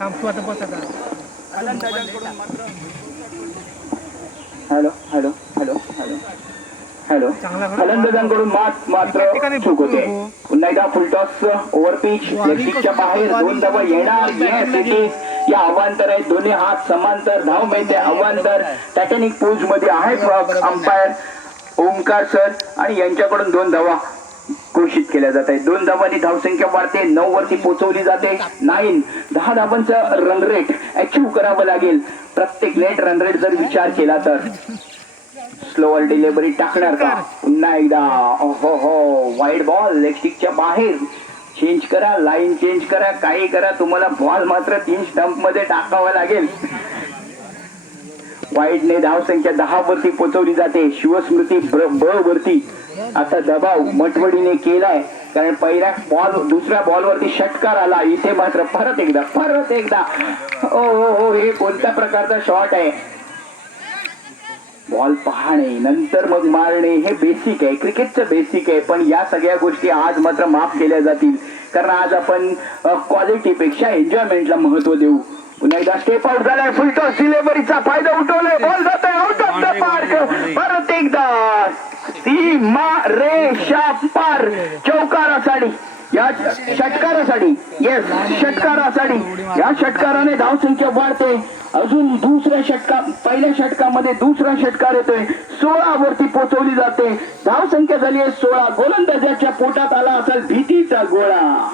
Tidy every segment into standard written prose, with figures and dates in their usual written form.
Hello hello hello hello hello फलंदाजांकडून मात्र चूक होते. पुन्हा एकदा फुलटॉस ओव्हर पिच लेग बाहेर 2 धावा येणार. Yes it is. या अवांतर आहेत दोन्ही हात समांतर धाव मिळते. अवांतर टायटॅनिक पोज मध्ये आहेत अंपायर ओमकार सर आणि यांच्याकडून 2 धावा घोषित केल्या जात आहेत. 2 धावांनी धावसंख्या वाढते. 9 वरती पोहोचवली जाते. 10 धावांचा रन रेट अचीव्ह करावं लागेल. प्रत्येक नेट रन रेट जर विचार केला तर स्लोअर डिलिव्हरी टाकणार का पुन्हा एकदा. हो हो वाईड बॉल लेग स्टिकच्या बाहेर. चेंज करा लाईन चेंज करा काही करा तुम्हाला बॉल मात्र 3 स्टंप मध्ये टाकावा लागेल. वाईडने धावसंख्या 10 वरती पोहोचवली जाते. शिवस्मृती ब वरती आता दबाव मटवडीने केलाय कारण पहिल्या बॉल दुसऱ्या बॉल वरती षटकार आला. इथे मात्र परत एकदा ओ हो हे कोणत्या प्रकारचा शॉट आहे. बॉल पाहणे नंतर मग मारणे हे बेसिक आहे क्रिकेटचं बेसिक आहे. पण या सगळ्या गोष्टी आज मात्र माफ केल्या जातील कारण आज आपण क्वालिटीपेक्षा एन्जॉयमेंटला महत्व देऊ. पुन्हा एकदा स्टेप आउट झालाय. फुल टॉस डिलिव्हरीचा फायदा उठवलाय. बॉल जातोय आउट ऑफ द पार्क. परत एकदा सीमा रेषा पार. चौकारासाठी या षटकारासाठी येस षटकारासाठी या षटकाराने धावसंख्या वाढते. अजून दुसऱ्या षटकार पहिल्या षटकामध्ये दुसरा षटकार येतोय. 16 वरती पोहोचवली जाते. धावसंख्या झाली आहे 16. गोलंदाजाच्या पोटात आला असेल भीतीचा गोळा.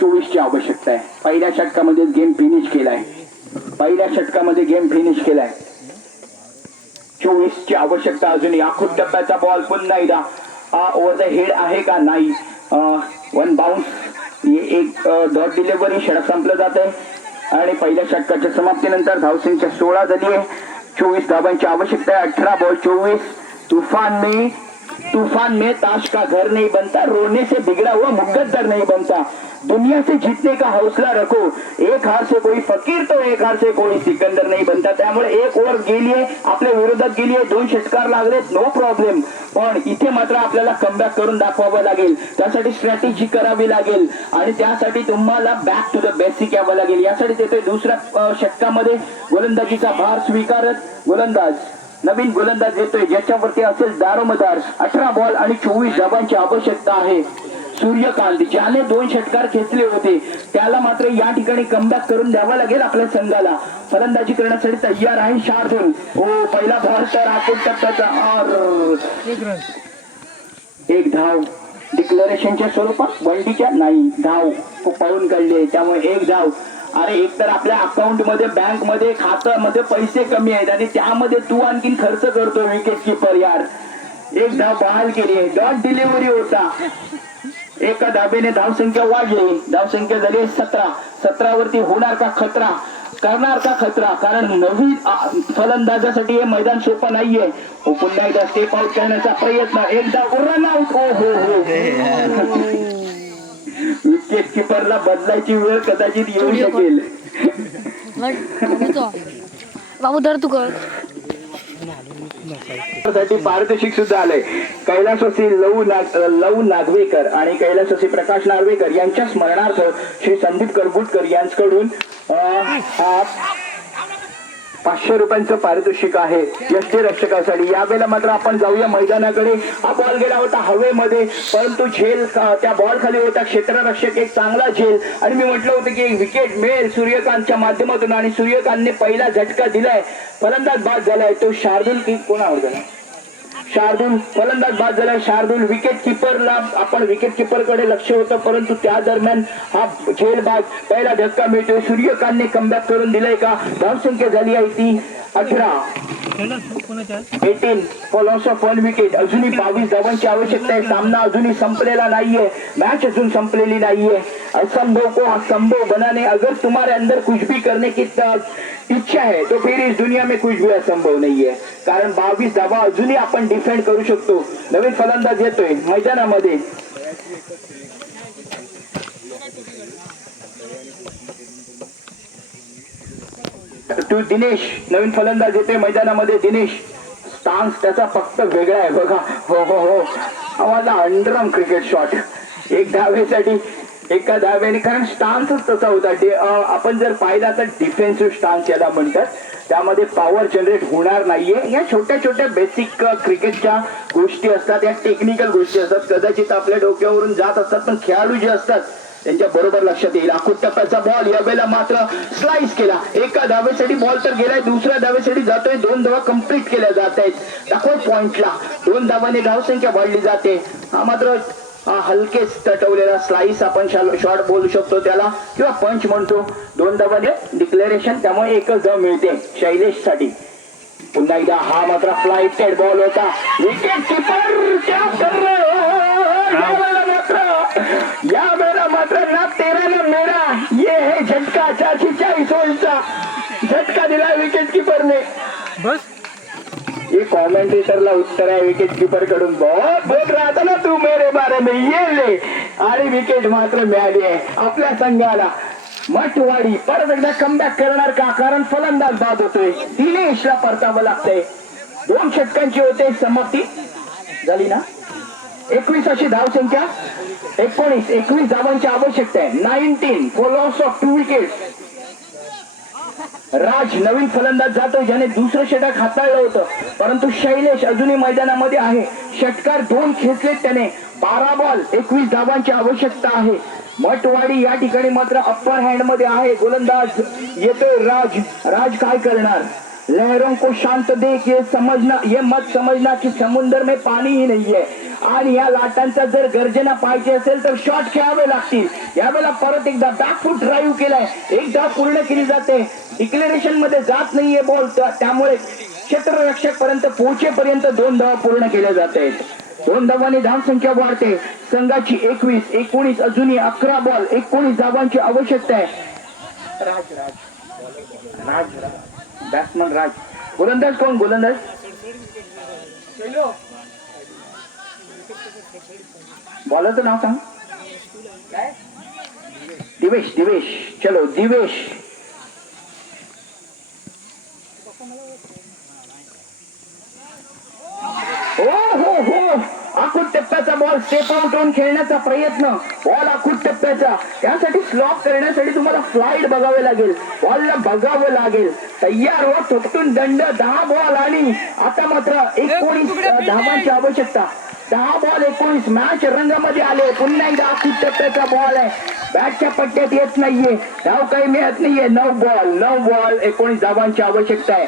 24 ची आवश्यकता आहे. पहिल्या षटकामध्ये गेम फिनिश केलाय. 24 ची आवश्यकता अजूनही. आखूट टप्प्याचा बॉल पुन्हा एकदा ओव्हर द हेड आहे का नाही. 1 बाउन्स एक डॉट डिलिव्हरी षटक संपलं जाते आणि पहिल्या षटकाच्या समाप्तीनंतर धावसंख्या 16 झाली आहे. 24 धावांची आवश्यकता आहे. 18 बॉल 24. तूफान में ताश का घर नहीं बनता. रोने से बिगड़ा हुआ मुकद्दर नहीं बनता. दुनिया से जीतने का हौसला रखो. एक हार से कोई फकीर तो एक हार से कोई सिकंदर नहीं बनता. त्यामुळे एक ओव्हर गेलीये आपल्या विरोधात गेलीये. 2 षटकार लागलेत नो प्रॉब्लेम. पण इथे मात्र आपल्याला कमबॅक करून दाखवावं लागेल. त्यासाठी स्ट्रॅटेजी करावी लागेल आणि त्यासाठी तुम्हाला बॅक टू द बेसिक यावं लागेल. यासाठी तिथे दुसऱ्या षटकामध्ये गोलंदाजीचा भार स्वीकारत नवीन गोलंदाज येतोय ज्याच्यावरती असेल दारोमदार. 18 बॉल आणि 24 धावांची आवश्यकता आहे. सूर्यकांत ज्याने 2 षटकार खेचले होते त्याला मात्र या ठिकाणी कमबॅक करून द्यावा लागेल आपल्या संघाला. फलंदाजी करण्यासाठी तयार आहे शार्दूल. हो पहिला बॉल तर आखूट टप्प्याचा एक धाव डिक्लेरेशनच्या स्वरूपात वनडीच्या नाही धाव पळून काढले त्यामुळे 1 धाव. अरे एक तर आपल्या अकाउंट मध्ये बँक मध्ये खात्यामध्ये पैसे कमी आहेत आणि त्यामध्ये तू आणखीन खर्च करतो विकेट किपर यार. 1 धाव बहाल केली आहे. डॉट डिलिव्हरी होता. एका धाबेने धावसंख्या वाढली. धावसंख्या झाली 17. 17 वरती होणार का खतरा करणार का खतरा कारण नवीन फलंदाजासाठी हे मैदान सोपं नाहीये. पुन्हा एकदा स्टेप आउट करण्याचा प्रयत्न. एकदा रन आउट. हो विकेट किपरला बदलायची वेळ कदाचित येऊ शकेल. बाबू धर तू कर साठी पारितोषिक सुद्धा आलंय. कैलासवासी लव नागवेकर आणि कैलासवासी प्रकाश नागवेकर यांच्या स्मरणार्थ श्री संदीप करबुटकर यांच्याकडून 500 रुपयांचं पारितोषिक आहे यष्टीरक्षकासाठी. यावेळेला मात्र आपण जाऊया मैदानाकडे. हा बॉल गेला होता हवेमध्ये परंतु झेल त्या बॉल खाली होता. क्षेत्ररक्षक एक चांगला झेल आणि मी म्हटलं होतं की एक विकेट मिळेल सूर्यकांतच्या माध्यमातून आणि सूर्यकांतने पहिला झटका दिलाय. फलंदाज बाद झालाय तो शार्दूल की कोण आवडला शार्दूल फलंदाज बाद झाला. शार्दूल विकेट किपरला आपण विकेट किपर कडे लक्ष होतं परंतु त्या दरम्यान हा झेलबाज पहिला धक्का मिळतोय. सूर्यकांतने कमबॅक करून दिलाय का. धावसंख्या झाली आहे ती 18 फॉर लॉस ऑफ 1 विकेट. अजूनही 22 धावांची आवश्यकता आहे. सामना अजूनही संपलेला नाहीये. मॅच अजून संपलेली नाहीये. असंभव को असंभव बनाने अगर तुम्हारे अंदर कुछ भी करने की इच्छा है तो फिर इस दुनिया में कुछ भी असंभव नहीं है. कारण 22 धावा अजूनही आपण डिफेंड करू शकतो. नवीन फलंदाज येतोय मैदानामध्ये. दिनेश नवीन फलंदाज येतोय मैदानामध्ये. दिनेश स्टान्स त्याचा फक्त वेगळा आहे बघा. हो हो हो, हा माझा अंडरआर्म क्रिकेट शॉट. एक धावेसाठी एका धाव्याने, कारण स्टान्सच तसा होता. आपण जर पाहिला तर डिफेन्सिव्ह स्टान्स याला म्हणतात. त्यामध्ये पॉवर जनरेट होणार नाहीये. या छोट्या छोट्या बेसिक क्रिकेटच्या गोष्टी असतात, या टेक्निकल गोष्टी असतात, कदाचित आपल्या डोक्यावरून जात असतात, पण खेळाडू जे असतात त्यांच्या बरोबर लक्षात येईल. आखूड टप्प्याचा बॉल यावेळेला मात्र स्लाइस केला. एका धावेसाठी बॉल तर गेलाय, दुसऱ्या धावेसाठी जातोय. 2 धावा कंप्लीट केल्या जात आहेत. दाखव पॉइंटला 2 धावांनी धावसंख्या वाढली जाते. हा मात्र हलकेच तटवलेला स्लाइस आपण शॉट बोलू शकतो त्याला, किंवा पंच म्हणतो. 2 धावाने डिक्लेरेशन, त्यामुळे एकच धाव मिळते शैलेश साठी. पुन्हा एकदा हा मात्र फ्लाइटेड बॉल होता. विकेट किपर यावेळेला मात्र ना 13 ना मेरा, ये है झटका. 440 ओव्हरचा झटका दिला विकेट किपरने. बस ये कॉमेंटेटरला उत्तर आहे विकेट किपर कडून. बहुत बोल रहा था ना तू मेरे बारे में, ये ले. आणि विकेट मात्र मिळाली आहे आपल्या संघाला. मठवाडी परत एकदा कमबॅक करणार का, कारण फलंदाज बाद होतोय. दिनेशला परतावं लागतंय. 2 षटकांची होते समाप्ती झाली ना. 21 अशी धावसंख्या. 19 धावांची आवश्यकता आहे. 19 फॉर लॉस ऑफ 2 विकेट्स. राज नवीन फलंदाज जातो, ज्याने दुसरं षटक हाताळलं होतं, परंतु शैलेश अजूनही मैदानामध्ये आहे. षटकार 2 खेचलेत त्याने. 12 बॉल 21 धावांची आवश्यकता आहे. मठवाडी या ठिकाणी मात्र अप्पर हँड मध्ये आहे. गोलंदाज येतोय राज. राज काय करणार. लहरों को शांत देख, ये समझना, ये मत समझना की समुद्र में पाणी ही नाही आहे. आणि या लाटांचा जर गर्जना पाहिजे असेल तर शॉट खेळावे लागतील. यावेळेला परत एकदा बॅकफूट ड्राईव्ह केलाय. एक धाव पूर्ण केली जाते. डिक्लेरेशन मध्ये जात नाहीये बॉल, त्यामुळे क्षेत्ररक्षक पर्यंत पोहोचेपर्यंत 2 धावा पूर्ण केल्या जात आहेत. 2 धावांनी धावसंख्या वाढते. संघाची 21. 19 अजूनही 11 बॉल 19 धावांची आवश्यकता आहे. राज राज राज बॅट्समन राज. गोलंदाज कोण. गोलंदाज बॉलरचं नाव सांग. दिवेश. दिवेश चलो दिवेश. हो हो हो, आखूड टप्प्याचा बॉल स्टेप आउट होऊन खेळण्याचा प्रयत्न. बॉल आखूड टप्प्याचा, त्यासाठी स्लॉप करण्यासाठी तुम्हाला फ्लाइट बघावे लागेल, बॉलला बघावं लागेल. तयार हो, थोपटून दंड. 10 बॉल आणि आता मात्र 19 धावांची आवश्यकता. 10 बॉल 19. मॅच रंगामध्ये आले. पुन्हा एकदा आखूड टप्प्याचा बॉल आहे. बॅटच्या पट्ट्यात येत नाहीये, धाव काही मिळत नाहीये. 9 बॉल 19 धावांची आवश्यकता आहे.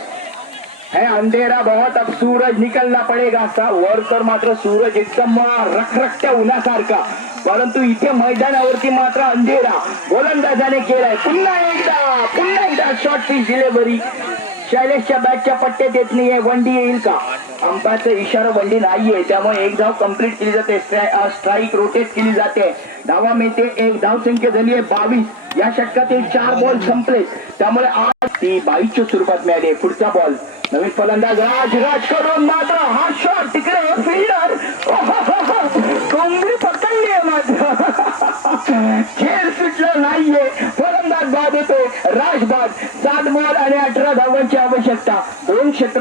है अंधेरा बहुत, अब सूरज निकलना पडेगा. असा वर तर मात्र सूरज एकदम रखरखत्या उन्हासारखा, परंतु इथे मैदानावरती मात्र अंधेरा. गोलंदाजाने केलाय. पुन्हा एकदा शॉर्ट पिच डिलिव्हरी. शैलेशच्या बॅटच्या पट्ट्यात येत नाहीये. वंडी येईल का. अंपायरचा इशारा वंडी नाहीये, त्यामुळे 1 धाव कंप्लीट केली जाते. स्ट्राईक रोटेट केली जाते. धावा मिळते. 1 धावसंख्या झाली आहे 22. या षटकातील 4 बॉल संपले, त्यामुळे आज ती 22च्या स्वरूपात मिळाली. पुढचा बॉल नवीन फलंदाज राज करून मात्र हा शॉट तिकडे फिल्डर कोंबडी पकडली आहे मात्र. खेळ सुटला नाहीये. फलंदाज बाद होतोय. राज बाद. 7 बॉल आणि 18 धावांची आवश्यकता. 2 क्षेत्र